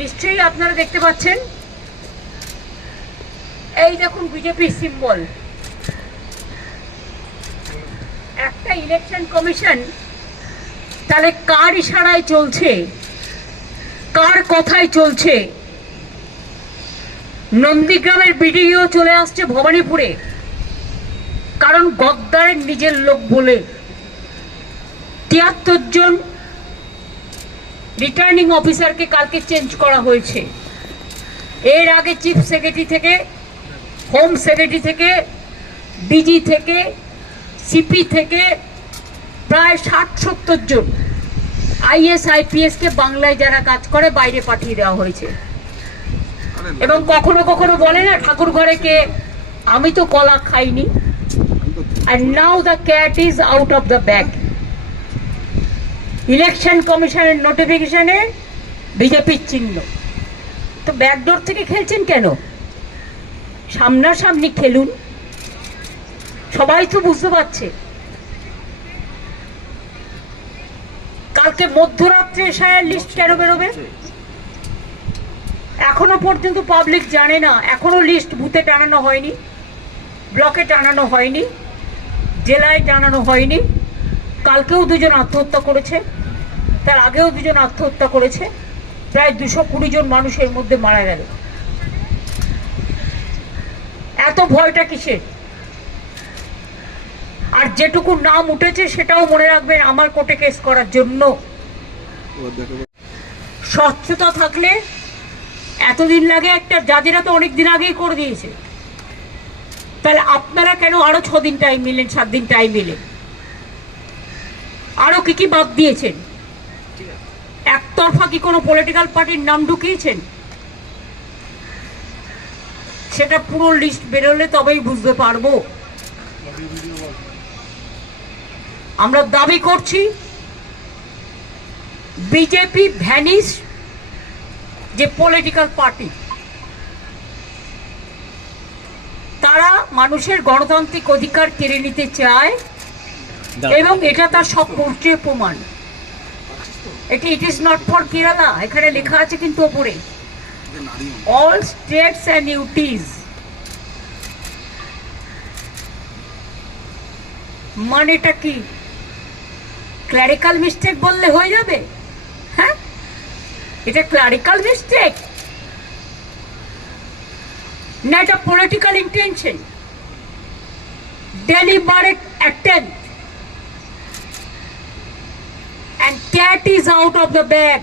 নিশ্চয়ই আপনারা দেখতে পাচ্ছেন, এই দেখুন বিজেপির সিম্বল। একটা ইলেকশন কমিশন তাহলে কার ইশারায় চলছে, কার কথায় চলছে? নন্দীগ্রামের বিডিও চলে আসছে ভবানীপুরে, কারণ গদ্দারের নিজের লোক বলে ৭৩ জন রিটার্নিং অফিসারকে কালকে চেঞ্জ করা হয়েছে। এর আগে চিফ সেক্রেটারি থেকে, হোম সেক্রেটারি থেকে, ডিজি থেকে, সিপি থেকে প্রায় ৬০-৭০ জন আইএস আইপিএসকে বাংলায় যারা কাজ করে বাইরে পাঠিয়ে দেওয়া হয়েছে। এবং কখনো কখনো বলে না ঠাকুর ঘরে কে, আমি তো কলা খাইনি, and now the cat is out of the bag। Election কমিশনের নোটিফিকেশনে বিজেপির চিহ্ন, তো ব্যাকডোর থেকে খেলছেন কেন? সামনাসামনি খেলুন, সবাই তো বুঝতে পারছে। কালকে মধ্যরাত্রে এসআইআর লিস্ট কেন বেরোবে এখনো পর্যন্ত পাবলিক জানে না। এখনো লিস্ট বুথে টানানো হয়নি, ব্লকে টানানো হয়নি, জেলায় টানানো হয়নি। কালকেও দুজন আত্মহত্যা করেছে, তার আগেও দুজন আত্মহত্যা করেছে, প্রায় ২২০ জন মানুষের মধ্যে মারা গেল। এত ভয়টা কিসের? আর যেটুকু নাম উঠেছে সেটাও মনে রাখবেন, আমার কোর্টে কেস করার জন্য। স্বচ্ছতা থাকলে এতদিন লাগে একটা, জাজেরা তো অনেক দিন আগেই করে দিয়েছে। তাহলে আপনারা কেন আরো ৬ দিন টাইম নিলেন, ৭ দিন টাইম নিলেন? আরো কি কি বাদ দিয়েছেন? একতরফা কি কোনো পলিটিক্যাল পার্টির নাম ঢুকিয়েছেন? সেটা পুরো লিস্ট বেরোলে তবেই বুঝতে পারবো। আমরা দাবি করছি বিজেপি ভ্যানিশ যে পলিটিক্যাল পার্টি, তারা মানুষের গণতান্ত্রিক অধিকার কেড়ে নিতে চায় এবং এটা তার সব কোর্টের প্রমাণ। এটি it is not for Kerala, এখানে লেখা আছে কিন্তু ওপরে অল স্টেটস অ্যান্ড ইউটিজ। মানেটা কি? ক্লারিক্যাল মিস্টেক বললে হয়ে যাবে? হ্যাঁ, এটা ক্লারিক্যাল মিস্টেক না, এটা political intention, deliberate attempt, and cat is out of the bag।